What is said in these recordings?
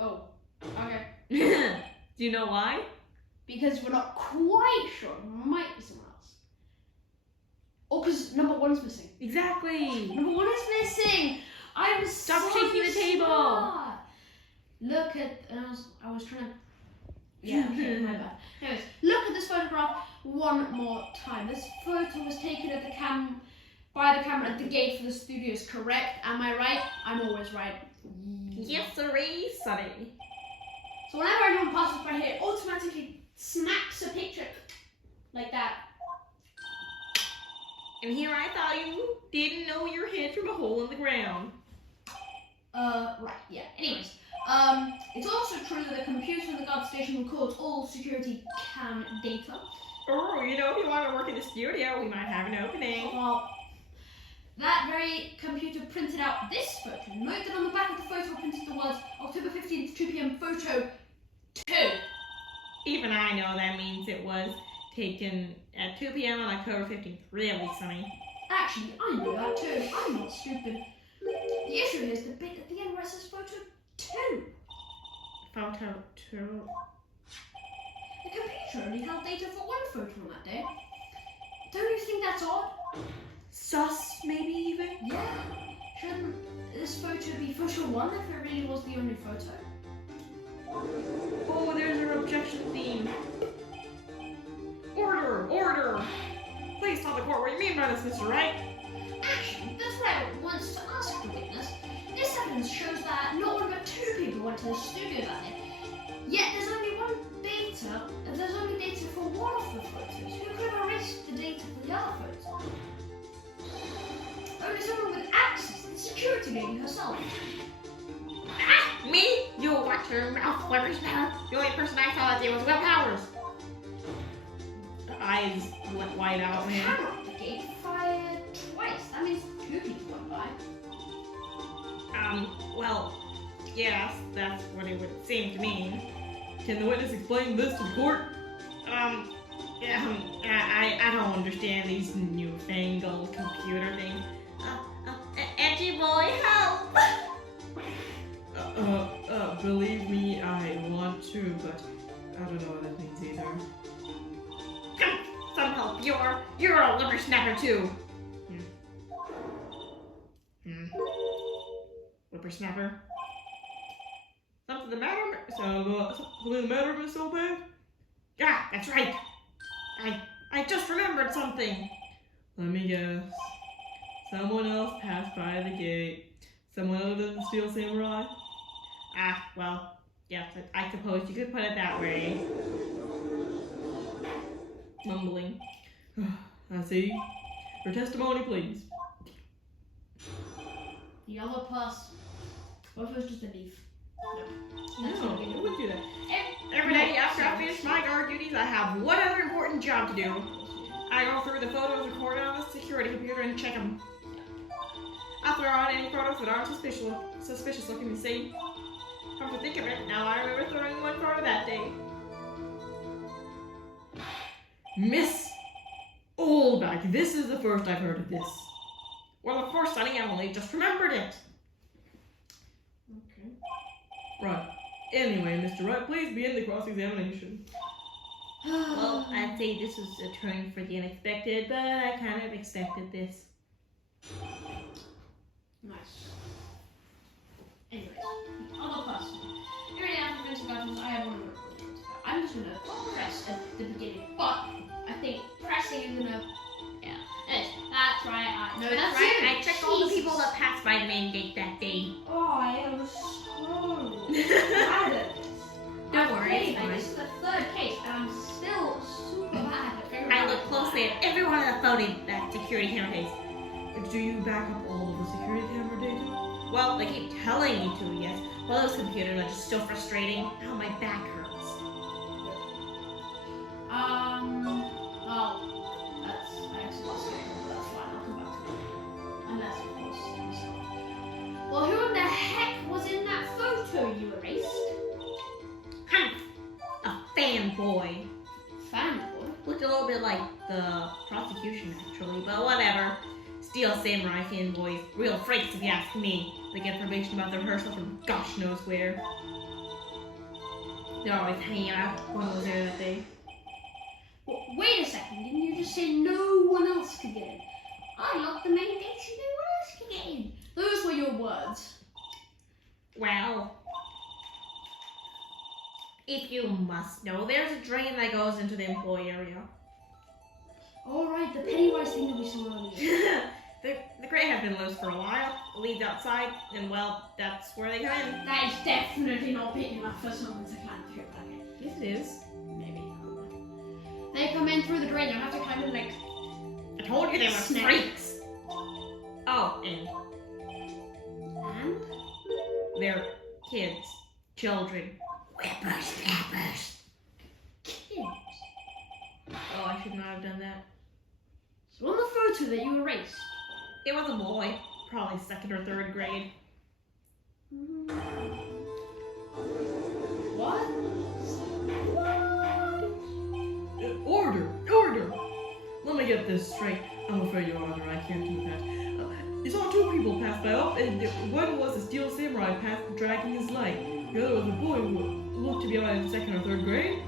Oh, okay. Do you know why? Because we're not quite sure. It might be someone else. Oh, because number 1's missing. Exactly. Number 1 is missing. I was Stop so shaking the table. smart. Look at. I was trying to. Yeah, okay, my bad. Anyways, look at this photograph one more time. This photo was taken at by the camera at the gate for the studios, correct? Am I right? I'm always right. Yes, sirree, Sonny. So whenever anyone passes by here, it automatically smacks a picture like that. And here I thought you didn't know your head from a hole in the ground. Right, yeah. Anyways, it's also true that the computer in the guard station records all security cam data. Oh, you know, if you want to work in the studio, we might have an opening. Well, that very computer printed out this photo. Note that on the back of the photo are printed the words October 15th, 2 p.m. photo 2. Even I know that means it was taken at 2 p.m. on October 15th. Really, Sonny? Actually, I know that too. I'm not stupid. The issue is the bit at the end where it says photo 2. Photo 2. The computer only held data for 1 photo on that day. Don't you think that's odd? Sus, maybe even? Yeah. Shouldn't this photo be photo 1 if it really was the only photo? Oh, there's our objection theme. Order! Order! Please tell the court what you mean by this, Mr. Wright. Actually, that's what I wants to ask the witness. This evidence shows that not one but 2 people went to the studio that day. Yet there's only data for 1 of the photos. Who could have erased the data for the other photos? Only someone with access to the security lady herself. Ah, me? You watch your mouth, whippersnapper. The only person I saw that day was Webb Powers. Eyes went wide out, The man. camera at the gate fired twice. That means 2 people went by. Well, yes, that's what it would seem to mean. Can the witness explain this to the court? I don't understand these newfangled computer things. Edgy boy, help! Believe me, I want to, but I don't know what that means either. Some help, you're a whippersnapper too. Whippersnapper. Something the matter? Something the matter, Miss Obey? Yeah, that's right. I just remembered something. Let me guess. Someone else passed by the gate. Someone other than the Steel Samurai? Well, yes, I suppose you could put it that way. Mumbling. I see. Your testimony, please. The yellow pus. What if it was just a leaf? No, I wouldn't do that. Every day after I finish my guard duties, I have one other important job to do. I go through the photos recorded on the security computer and check them. I throw out any photos that aren't suspicious looking, you see. Come to think of it, now I remember throwing one photo that day. Miss Oldback, this is the first I've heard of this. Well, of course, Sonny, I only just remembered it. Okay. Right. Anyway, Mr. Wright, please begin the cross-examination. Well, I'd say this was a turn for the unexpected, but I kind of expected this. Nice. Anyways, other person. Every day after finishing guardians, I have one of the I'm just gonna press at the beginning, but I think pressing is gonna. Yeah. Anyways, that's right. No, that's right. you. I checked all the people that passed by the main gate that day. Oh, I am so bad at this. Don't worry, it's fine. This is the 3rd case, and I'm still super bad at figuring I out. looked closely at every one of the photos that security camera takes. Do you back up all of the security camera data? Well, they keep telling me to, yes. Well, those computers are just so frustrating. Ow, my back hurts. Oh, I actually lost it, but that's fine, I'll come back to it. Unless, of course, well, who in the heck was in that photo you erased? A fanboy. Fanboy? Looked a little bit like the prosecution, actually, but whatever. Steel Samurai fanboys. Real freaks, if you ask me. They get information about the rehearsal from gosh knows where. They're always hanging out. One was there that day. Well, wait a second, didn't you just say no one else could get in? I locked the main gate so no one else could get in. Those were your words. Well, if you must know, there's a drain that goes into the employee area. Alright, the Pennywise thing that we saw earlier. The crate has been loose for a while. It leads outside, and well, that's where they come in. That is definitely not big enough for someone to climb through. Okay, Yes, it is. maybe. They come in through the drain, you have to climb in like... I told you they were Snake. freaks. Oh, and And? they're kids, children, whippers. Kids. Oh, I should not have done that. So on the photo that you erased, It was a boy, probably 2nd or 3rd grade. what? Order! Let me get this straight. I'm afraid, Your Honor, I can't do that. You saw 2 people pass by, and one was a steel samurai dragging his light. The other was a boy who looked to be either in 2nd or 3rd grade.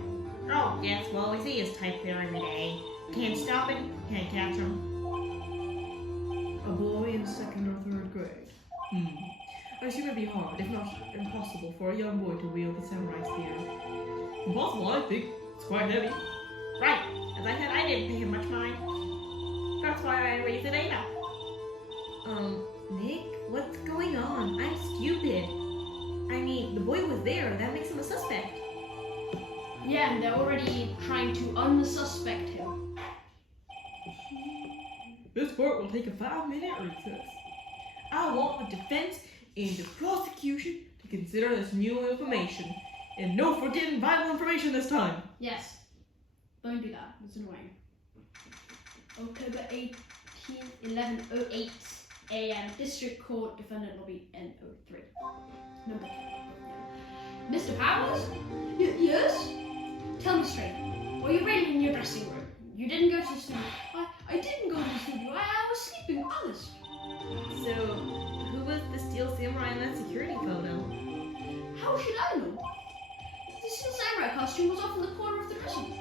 Oh, yes, well, we see his type there every day. Can't stop it, can't catch him. A boy in 2nd or 3rd grade. I assume it'd be hard, if not impossible, for a young boy to wield the samurai spear. Impossible, I think. It's quite heavy. Right, as I said, I didn't pay him much mind. That's why I erased the data. Nick, what's going on? I'm stupid. I mean, the boy was there, that makes him a suspect. Yeah, and they're already trying to unsuspect him. This court will take a 5-minute recess. I want the defense and the prosecution to consider this new information. And no forgetting vital information this time. Yes. Don't do that. It's annoying. October 18th, 11:08 a.m. District Court, Defendant Lobby N03. Number 3. Mr. Powers? Yes? Tell me straight. Were you really in your dressing room? You didn't go to the studio. I didn't go to the studio. I was sleeping, honest. So, who was the steel samurai in that security photo? How should I know? The Steel Samurai costume was off in the corner of the dressing room.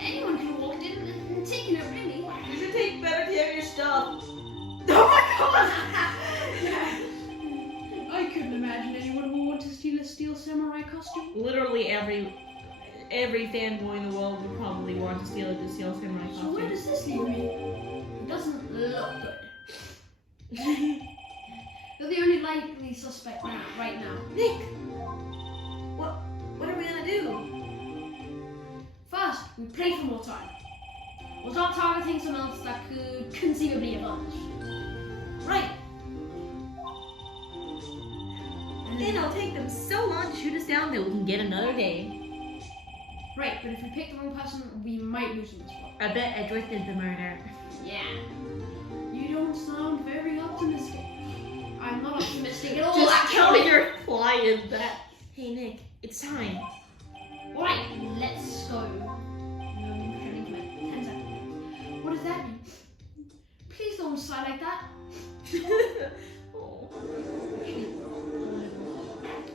Anyone could have walked in and taken it, really. You should take better care of your stuff. Oh my god! I couldn't imagine anyone who would want to steal a Steel Samurai costume. Literally every fanboy in the world would probably want to steal the steel samurai So where costume. does this leave me? It doesn't look good. You're the only likely suspect now, right now. Nick, what are we gonna do? First, we pray for more time. We'll start targeting someone else that could conceivably have done this. Right. And then it'll take them so long to shoot us down that we can get another day. Right, but if we pick the wrong person, we might lose in this one. I bet Edgeworth did the murder. Yeah. You don't sound very optimistic. I'm not optimistic at all. Just tell actually. your client that. Hey Nick, it's time. Alright, let's go. Returning to my 10 seconds. What does that mean? Please don't sigh like that. Oh. Actually,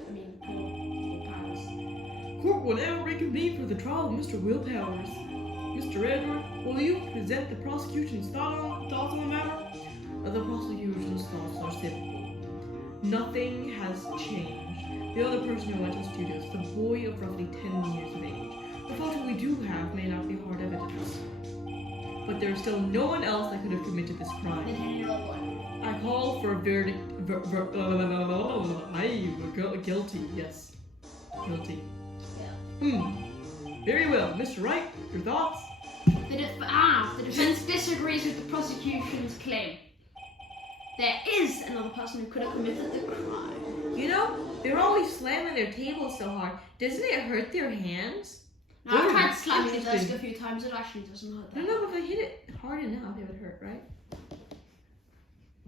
I mean, poor Powers. Court will now reconvene for the trial of Mr. Will Powers. Mr. Edward, will you present the prosecution's thoughts on the matter? The prosecution's thoughts are simple. Nothing has changed. The other person who went to the studio is the boy of roughly 10 years of age. The photo we do have may not be hard evidence, but there is still no one else that could have committed this The crime. 10-year-old boy. I call for a verdict. Guilty. Yes, guilty. Very well, Mr. Wright. Your thoughts? The defense disagrees with the prosecution's claim. There is another person who could have committed the crime. You know, they're always slamming their tables so hard. Doesn't it hurt their hands? Now, I've Oh, tried slamming the interesting. desk a few times, it actually doesn't hurt I that. don't know if I hit it hard enough, it would hurt, right?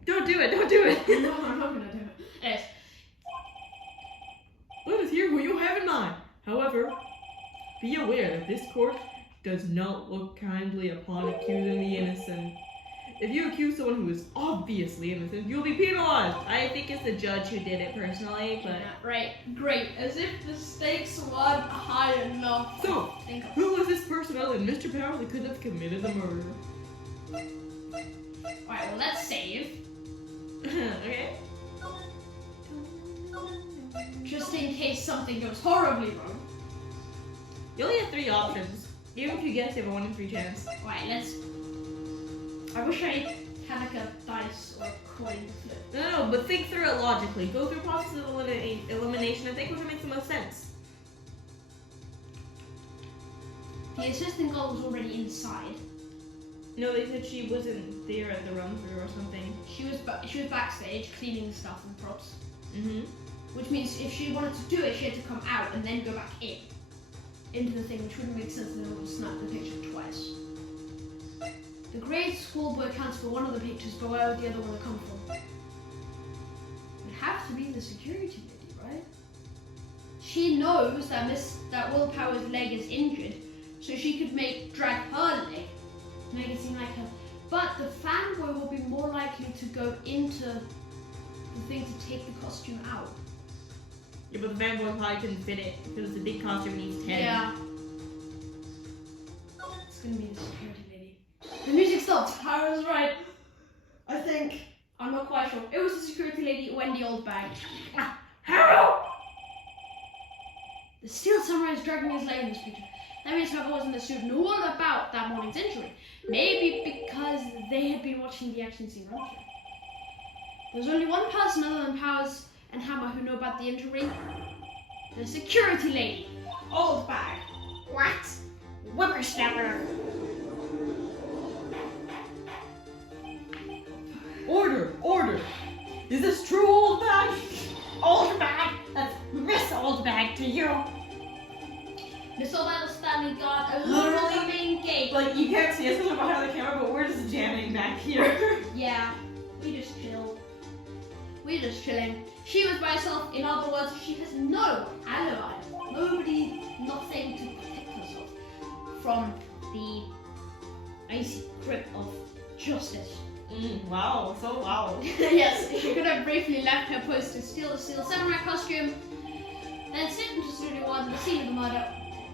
Don't do it, don't do it. No, I'm not gonna do it. Yes. Let us hear who you have in mind. However, be aware that this court does not look kindly upon accusing the innocent. If you accuse someone who is obviously innocent, you'll be penalized. I think it's the judge who did it personally, but Yeah, right, great. As if the stakes weren't high enough. So, Think of who was this person other than Mr. Powers that could have committed the murder? Alright, well, let's save. okay. Just in case something goes horribly wrong. You only have 3 options. Even if you guess, you have a 1 in 3 chance. Alright, let's. I wish I had like a dice or a coin to flip. No, but think through it logically. Go through process of elimination and think which one makes the most sense. The assistant girl was already inside. No, they said she wasn't there at the run through or something. She was backstage cleaning stuff and props. Mm-hmm. Which means if she wanted to do it, she had to come out and then go back into the thing, which wouldn't make sense that it would snap the picture twice. The grade schoolboy accounts for one of the pictures, but where would the other one come from? It would have to be the security lady, right? She knows that Will Powers' leg is injured, so she could drag her leg, make it seem like her. But the fanboy will be more likely to go into the thing to take the costume out. Yeah, but the fanboy probably couldn't fit it because the big costume needs 10. Yeah. It's gonna be the security lady. The music stopped. I was right. I think. I'm not quite sure. It was the security lady, Wendy Oldbag. Harold! The steel samurai is dragging his leg in this picture. That means whoever was in the suit knew all about that morning's injury. Maybe because they had been watching the action scene run through. There's only one person other than Powers and Hammer who know about the injury. The security lady, Oldbag. What? Whippersnapper! Order! Order! Is this true, Oldbag? Oldbag! That's Miss Oldbag to you! Miss Oldbag was standing guard alone at the main gate. Like, you can't see us because we're behind the camera, but we're just jamming back here. Yeah, we just chill. We're just chilling. She was by herself. In other words, she has no alibi. Nobody, nothing to protect herself from the icy grip of justice. Wow, so wow. Yes, she could have briefly left her post to steal the steel samurai costume, then sit into Studio 1, the scene of the murder.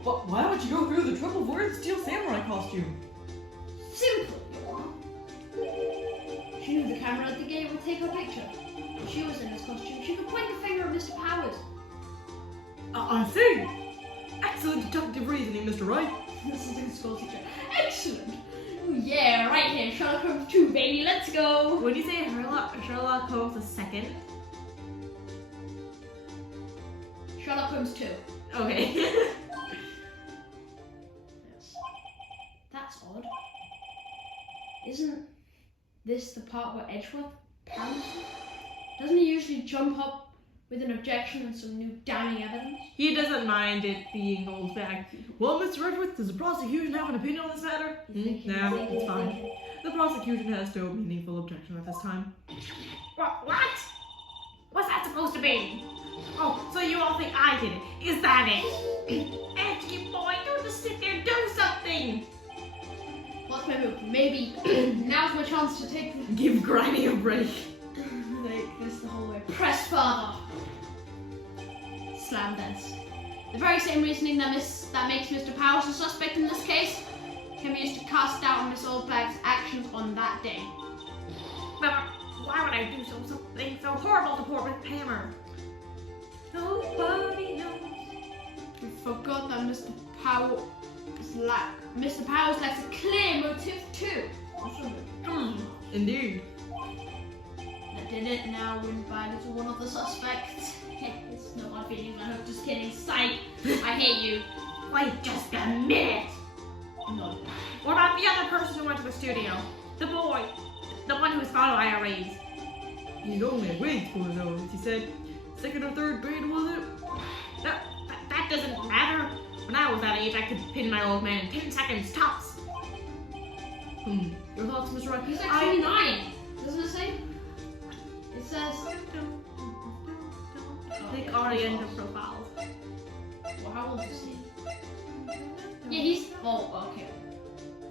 But why would you go through the trouble of wearing the steel samurai costume? Simple, Your Honor. She knew the camera at the gate would take her picture. If she was in this costume, she could point the finger at Mr. Powers. I see! Excellent deductive reasoning, Mr. Wright. This is a school teacher. Excellent. Ooh, yeah, right here. Sherlock Holmes 2, baby. Let's go. Would you say Sherlock Holmes the second? Sherlock Holmes 2. Okay. Yes. That's odd. Isn't this the part where Edgeworth pounds? Doesn't he usually jump up with an objection and some new damning evidence? He doesn't mind it being Oldbag. Well, Mr. Edgeworth, does the prosecution have an opinion on this matter? No, it's fine. The prosecution has no meaningful objection at this time. What? What's that supposed to be? Oh, so you all think I did it? Is that it? Edgy boy, don't just sit there, do something! What's my move? Maybe now's my chance to take the... Give Grimy a break. Like this the whole way. Press further. Slam dance. The very same reasoning that makes Mr. Powers a suspect in this case can be used to cast doubt on Miss Oldbag's actions on that day. But why would I do something so horrible to poor Miss Hammer? Nobody knows. We forgot that Mr. Powers lacks a clear motive too. Indeed. I did it. Now we're invited to one of the suspects. It's no hard feelings. I hope. Just kidding. Psych. I hate you. Wait just a minute! No. What about the other person who went to the studio? The boy. The one who was followed IRAs. He's only a grade schooler though, as he said. Second or third grade, was it? That doesn't matter. When I was that age, I could pin my old man in 10 seconds tops. Your thoughts, Mr. Wright? He's actually 9. Doesn't it say? It says. Click Oriental profiles. Well, how old is he? Yeah, he's. Oh, okay.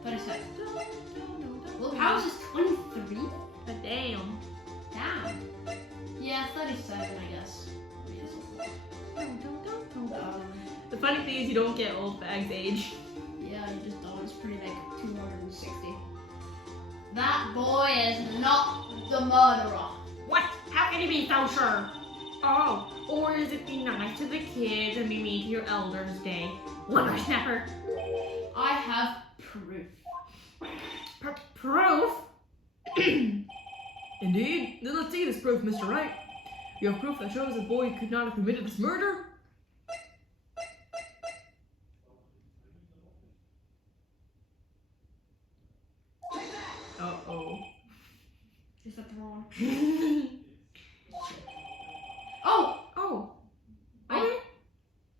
37. Well, Powers is Only 3? But damn. Damn. Yeah, 37, I guess. The funny thing is you don't get old bag's age. Yeah, you just don't. It's pretty like 260. That boy is not the murderer. What? How can you be so sure? Oh, or is it be nice to the kids and be mean to your elders day? Whippersnapper. I have proof. Proof? Indeed. Then let's see this proof, Mr. Wright. You have proof that shows the boy could not have committed this murder? Uh-oh. Is that the wrong? Oh! Oh. I,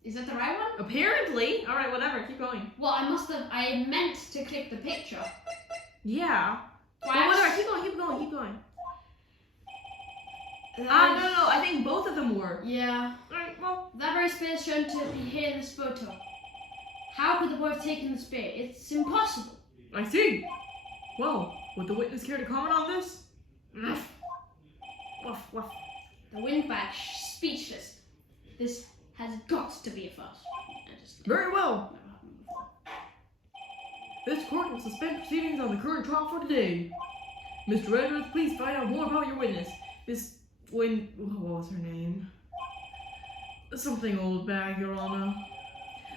is that the right one? Apparently. Alright, whatever. Keep going. Well, I meant to click the picture. Yeah. Well, Well, whatever. Keep going. No. I think both of them were. Yeah. Alright, well. That very spear is shown to be here in this photo. How could the boy have taken the spear? It's impossible. I see. Well, would the witness care to comment on this? Woof. Woof. The windbag speechless. This has got to be a first. Very well. Never happened before. This court will suspend proceedings on the current trial for today. Mr. Redworth, please find out more about your witness. What was her name? Something old bag, Your Honor.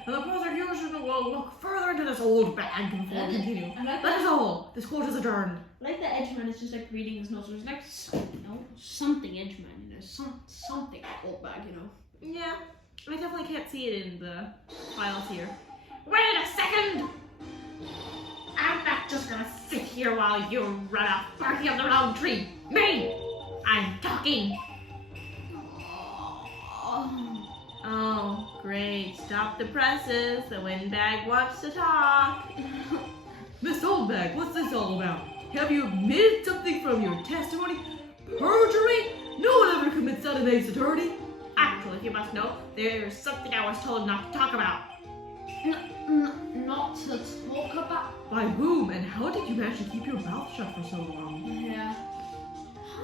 And the prosecution will look further into this old bag before we continue. That is all. This court is adjourned. I like that Edgeman is just like reading his notes. There's like, something Edgeman, something old bag, Yeah. I definitely can't see it in the files here. Wait a second! I'm not just gonna sit here while you run off barking up the wrong tree. Me! I'm talking! Oh, great. Stop the presses. The windbag wants to talk. Miss Oldbag, what's this all about? Have you admitted something from your testimony? Perjury? No one ever commits that in Ace Attorney. Actually, if you must know, there's something I was told not to talk about. Not to talk about. By whom and how did you manage to keep your mouth shut for so long? Yeah.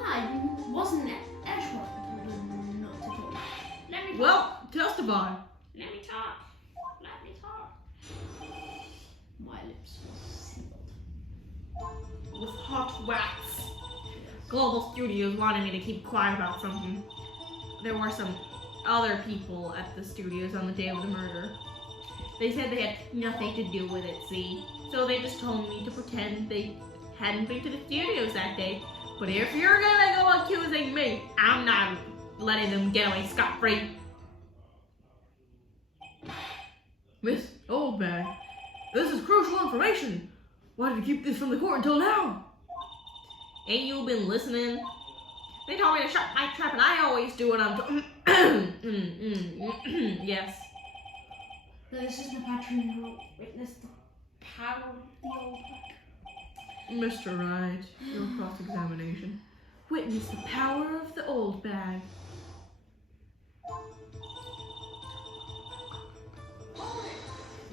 Hi, wasn't it Edgeworth not to talk? Let me talk. Well, testify. Let me talk. My lips were sealed. With hot wax. Global Studios wanted me to keep quiet about something. There were some other people at the studios on the day of the murder. They said they had nothing to do with it, see? So they just told me to pretend they hadn't been to the studios that day. But if you're gonna go accusing me, I'm not letting them get away scot-free. Miss Oldbag, this is crucial information. Why did you keep this from the court until now? Ain't you been listening? They told me to shut my trap and I always do what I'm doing. Yes. This is the pattern who witnessed the power of the old bag. Mr. Wright, your cross-examination. Witness the power of the old bag.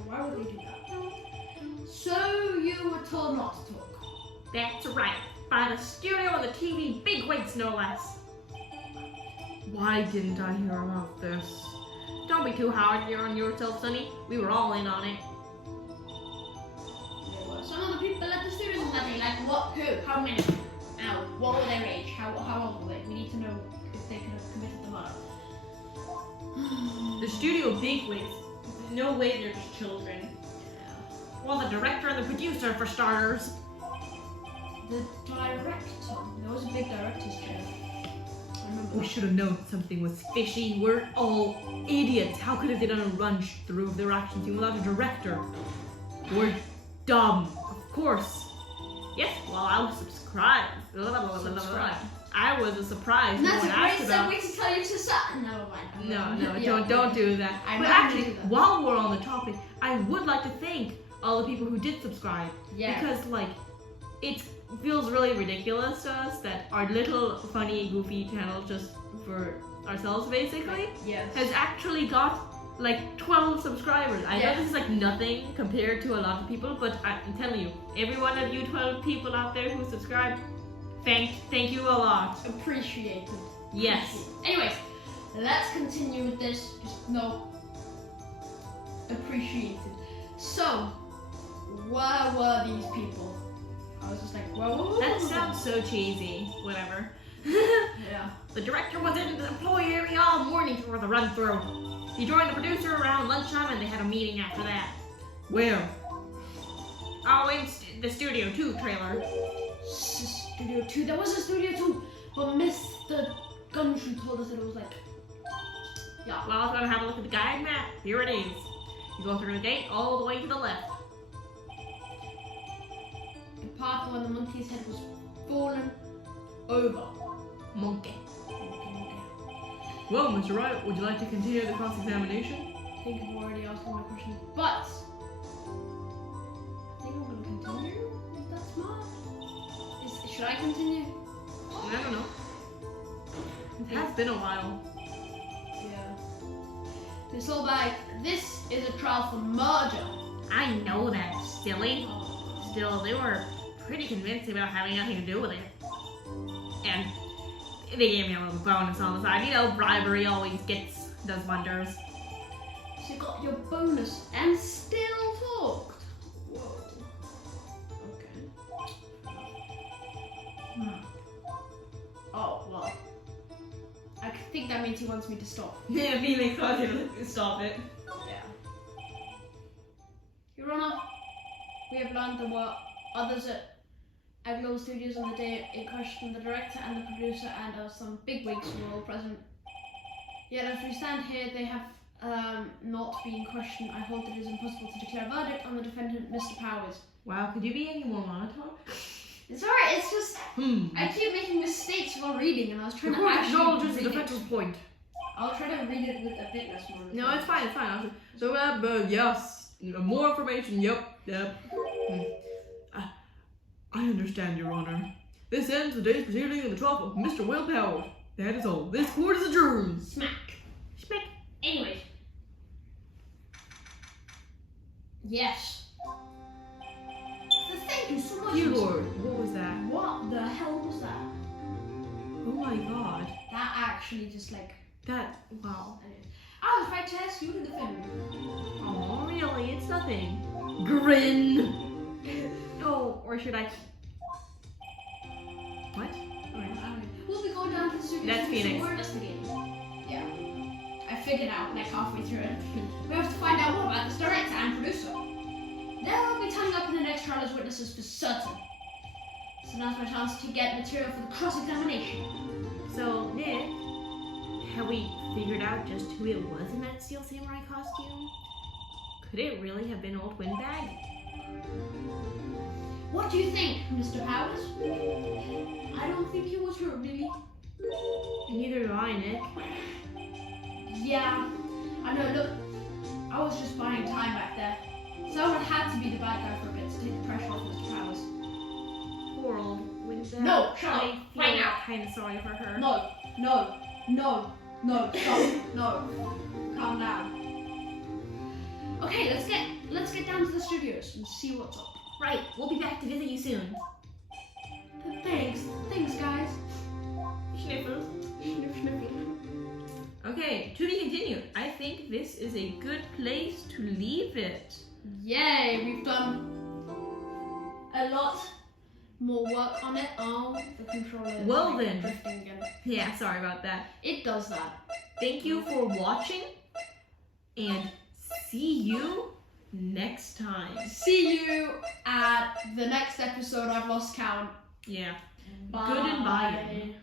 Why would they do that? So you were told not to talk. That's right. By the studio and the TV bigwigs, no less. Why didn't I hear about this? Don't be too hard on yourself, Sonny. We were all in on it. There were some of the people at the studios that day, like what, who, how many, now, what were their age, how old were they? We need to know if they could have committed the murder. The studio bigwigs. No way they're just children. Well, the director and the producer, for starters. The director. There was a big director's chair. I remember. We should have known something was fishy. We're all idiots. How could they done a run through of their action scene without a director? We're dumb. Of course. Yes, well, I was subscribed. I was a surprise. And that's a no one great asked about. segue to tell you to stop. Never mind. No, Yeah. don't do that. I'm But not gonna actually, do that. while we're on the topic, I would like to thank all the people who did subscribe. Yeah. Because, like, it feels really ridiculous to us that our little funny, goofy channel just for ourselves, basically, Yes. has actually got like 12 subscribers. I Yeah. know this is like nothing compared to a lot of people, but I'm telling you, every one of you 12 people out there who subscribe, thank you a lot. Appreciated. Yes. Anyways, let's continue with this. Appreciated. So, where were these people? I was just like, whoa. That sounds so cheesy. Whatever. Yeah. The director was in the employee area all morning for the run through. He joined the producer around lunchtime and they had a meeting after that. Where? Oh, in the Studio 2 trailer. Studio 2. There was a Studio 2, but Mr. Gumshoe told us that it was like, yeah. Well, I was gonna have a look at the guide map. Here it is. You go through the gate all the way to the left. The part where the monkey's head was fallen over. Monkey. Well, Mr. Wright, would you like to continue the cross-examination? I think I've already asked all my questions, but I think I'm gonna continue. Is that smart? Should I continue? I don't know. It has been a while. Yeah. Miss Solberg, this is a trial for murder. I know that, silly. Still, they were pretty convincing about having nothing to do with it. And they gave me a little bonus on the side. You know, bribery always does wonders. So you got your bonus and still talked. Whoa. Okay. Oh, well. I think that means he wants me to stop. Yeah, me makes stop it. Yeah. Your Honor, we have learned there were others at Global Studios on the day in question. The director and the producer and some bigwigs were all present. Yet as we stand here, they have not been questioned. I hold that it is impossible to declare a verdict on the defendant, Mr. Powers. Wow, could you be any more monotone? It's alright, it's just I keep making mistakes while reading and I was trying to actually acknowledges the read it. defense's point. I'll try to read it with a bit less more. No, it's fine. So, yes, more information, yep. I understand, Your Honor. This ends the day's proceeding in the trial of Mr. Will Powers. That is all. This court is adjourned. Smack. Anyways. Yes. So thank you so much. Keyboard, what was that? What the hell was that? Oh my god. That actually just like. Wow. I was about to ask you to defend me. Oh, really? It's nothing. Grin. Oh, or should I? What? We'll be going down to the studio. That's Phoenix. We're investigating. Yeah. I figured out like halfway through it. We have to find out more about this director and producer. They'll be turning up in the next trial as witnesses for certain. So now's my chance to get material for the cross-examination. So, Nick, have we figured out just who it was in that Steel Samurai costume? Could it really have been old Windbag? What do you think, Mr. Powers? I don't think it was her, really. Neither do I, Nick. Yeah, I know, look, I was just buying time back there. Someone had to be the bad guy for a bit to take the pressure off Mr. Powers. Poor old Windbag. No, shut up, I feel right now. kind of sorry for her. No, stop, no, calm down. Okay, let's get down to the studios and see what's up. Right, we'll be back to visit you soon. Thanks guys. Sniffles. Okay, to be continued. I think this is a good place to leave it. Yay, we've done a lot more work on it. Oh, the controller is Well like then. drifting again. Yeah, sorry about that. It does that. Thank you for watching, and see you next time. See you at the next episode. I've lost count. Yeah. Bye. Good and bye.